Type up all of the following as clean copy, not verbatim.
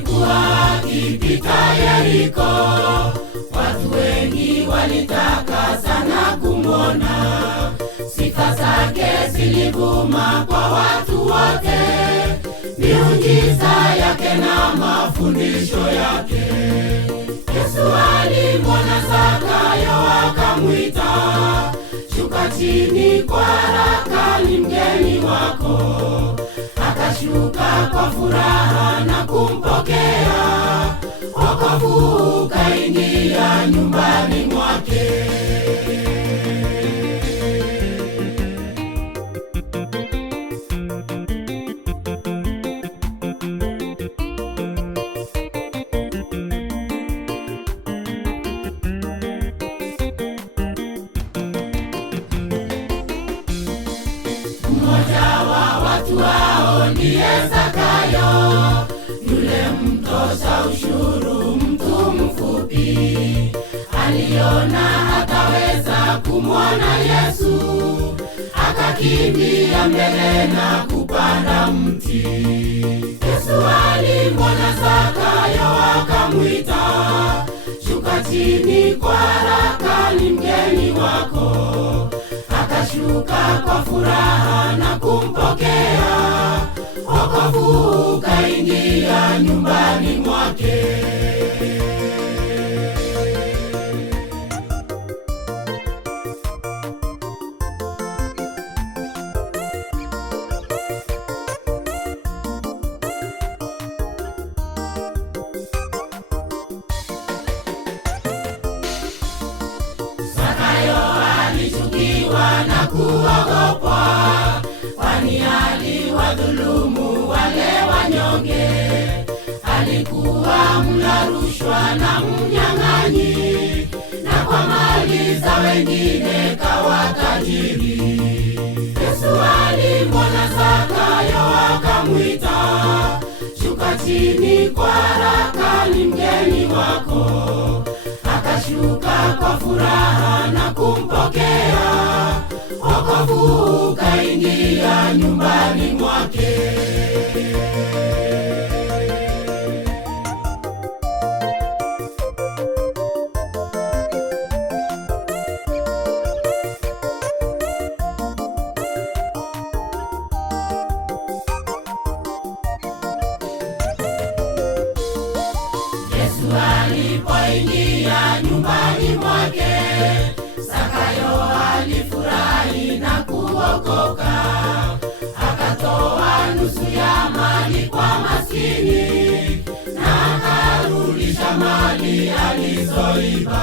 alikuwa akipita Yeriko, watu wengi walitaka sana kumwona. Sifa zake zilivuma kwa watu wote, miujiza yake na mafundisho yake. Yesu alimwona Zakayo akamwita, shuka chini kwa haraka, ni mgeni wako. Akashuka kwa furaha na kumpokea, wokovu ukaingia nyumbani mwake. Mmoja wa watu hao ndiye Zakayo, yule mtoza ushuru, mtu mfupi. Aliona hataweza kumwona Yesu, akakimbia mbele na kupanda mti. Yesu alimwona Zakayo akamwita, shuka chini kwa haraka, ni mgeni wako. Akashuka kwa furaha na kumpokea, wokovu ukaingia nyumbani mwake. Zakayo alichukiwa na kuogopwa, kwani aliwadhulumu wale wanyonge. Alikuwa mla rushwa na mnyang'anyi, na kwa mali za wengine kawa tajiri. Yesu alimwona Zakayo akamwita, shuka chini kwa haraka, ni mgeni wako. Akashuka kwa furaha na kumpokea, wokovu ukaingia nyumbani mwake. Yesu alipoingia nyumbani mwake, Zakayo alifurahi na kuokoka. Akatoa nusu ya mali kwa maskini, na akarudisha mali alizoiba.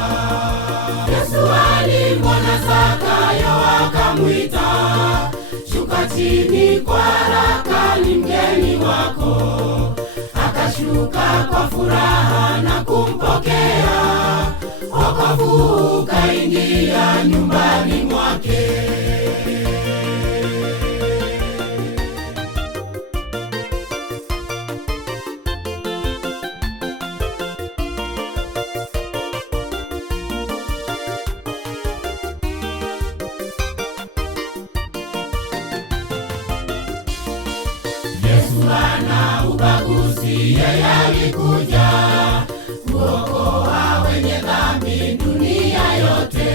Yesu alimwona Zakayo akamwita, shuka chini kwa haraka, ni mgeni wako. Akashuka kwa furaha na kumpokea, wokovu ukaingia nyumbani mwake. Yesu hana ubaguzi, yeye alikuja kuokoa wenye dhambi dunia yote.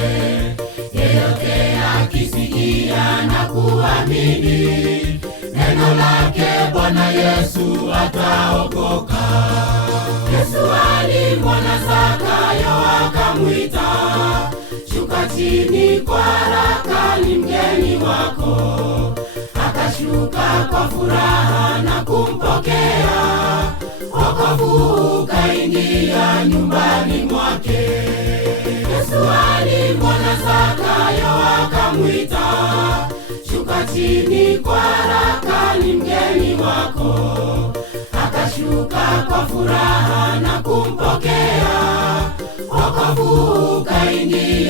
Yeyote akisikia na kuamini neno lake Bwana Yesu ataokoka. Yesu alimwona Zakayo akamwita, shuka chini kwa haraka, ni mgeni wako. Akashuka kwa furaha na kumpokea, wokovu ukaingia nyumbani mwake. Yesu alimwona Zakayo akamwita, shuka chini kwa haraka, ni mgeni wako. Akashuka kwa furaha na kumpokea, wokovu ukaingia